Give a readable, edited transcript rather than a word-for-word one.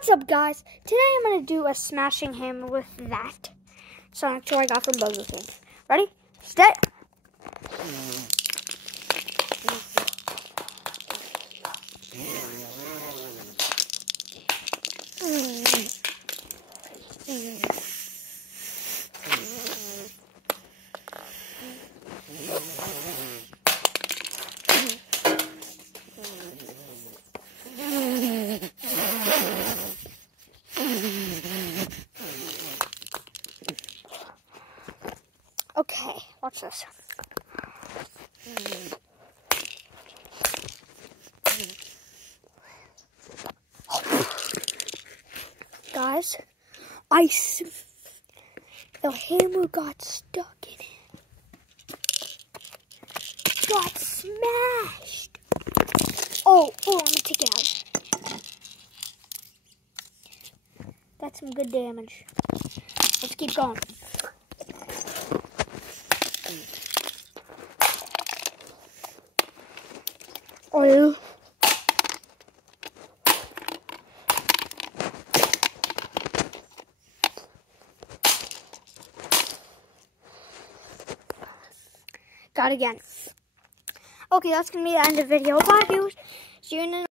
What's up, guys? Today I'm going to do a smashing hammer with that Sonic toy I got from Burger King. Ready? Set. Okay, watch this. Guys, the hammer got stuck in it. Got smashed. Oh, let me take it out. That's some good damage. Let's keep going. Oil. Got it again. Okay, that's gonna be the end of the video. Bye, viewers. See you in the